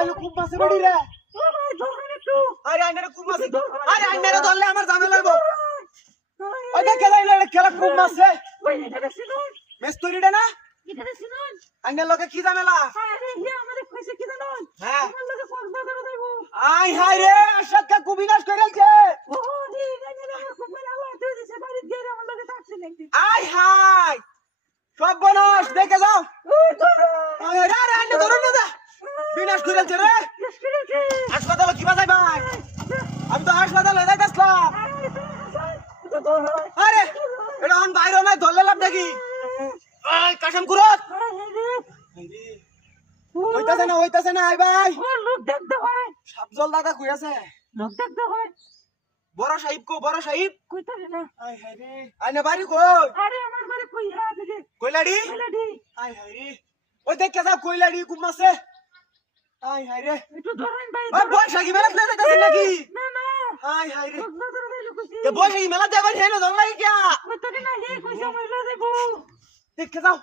তাহলে খুব মাছে বড়ি রে আরে আইনারে খুব মাছে আরে আইনারে ধরলে আমার ঝামেলা হইব ওই দেখে লাইলে খেলা খুব মাছে মেস্তরিটা না আইনার লগে কি ঝামেলা হ্যাঁ আই হাই রে আশাকা কুবিনাশ কইরালছে আই হাই সব বনাস দেখে যাও আরে আরে আইনে ধরো না দা বিনাশ কইরালছে রে হাসপাতালে কি বাজাই ভাই আমি তো হাসপাতালে যাইতাছলাম আরে এটা অন বাইরে না ধরলে লাভ দেখি এই কাশম কুরত হইতাছে না আই ভাই লোক দেখতে হয় সাবজল দাদা কই আছে লোক দেখতে হয় বড় সাহেব কইতারে না আই হাই রে আইনা বাড়ি কই আরে আমার বাড়ি কই হ্যাঁ দিদি কইলাড়ি কইলাড়ি আই হাই রে ওই দেখে যাও কইলাড়ি কুম আছে আই হাই রে একটু ধরেন ভাই ওই বৈশাখী মেলা না যাইতাছে নাকি না না আই হাই রে লোক ধরে ভাই কইছি তে বৈশাখী মেলা দেবা হেলো ধর লাগি কিয়া কইতারে না হে কইছে মইলা দেব দেখে যাও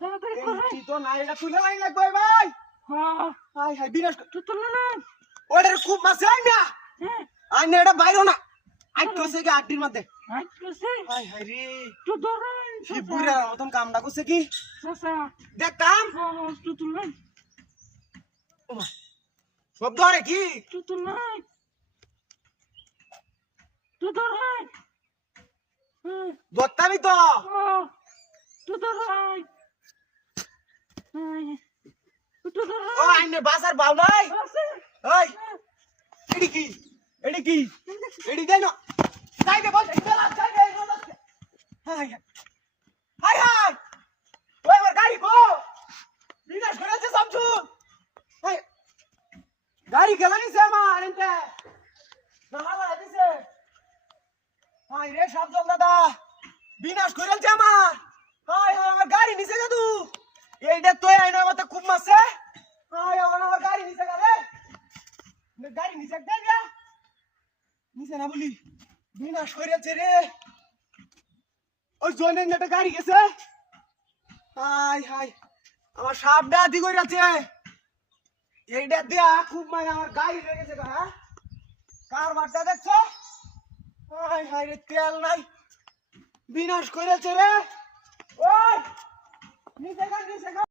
তাড়াতাড়ি করে কি তো না এটা তুলে লাইন লাগবে ভাই হ্যাঁ আই হাই বিনাশ তুই তুল না ওটার খুব মাছ আই না হ্যাঁ আইনা এটা বাইরো না আই কইছে কি আটটির মধ্যে আই কইছে আই হাই রে তুই ধরেন কি বুড়া মতন কামটা করছে কি সাসা দেখতাম হ্যাঁ তুই তুল না সব ধরে কি তুই তুল না তুই ধরেন হ্যাঁ ধরতামই তো তুই ধরেন তুই ও ধরেন আইনে বাসার বাউ নাই আছে ওই এডি কি এডি দেই না যাই দে বল যাই দে হাই হাই হাই ওই আমার গাড়ি কো বিনাশ করেছে সামসু হাই গাড়ি গেলানি সে আমার এনতে না হালা দিছে হাই রে সাবজল দাদা বিনাশ করেছে আমার হাই হাই আমার গাড়ি নিচে দাদু এইটা তুই আইনা মতে খুব মাছে হাই আমার গাড়ি নিচে গেলে গাড়ি নিচে দে গা নিচে না বলি বিনাশ করেছে রে ওই জনের একটা গাড়ি গেছে হাই হাই আমার সাপটা দি কইরাছে এইটা দেয়া খুব মানে আমার গাড়ি হয়ে গেছে গা কার বাড়টা দেখছো হাই হাই রে তেল নাই বিনাশ করেছে রে ওই নিচে গা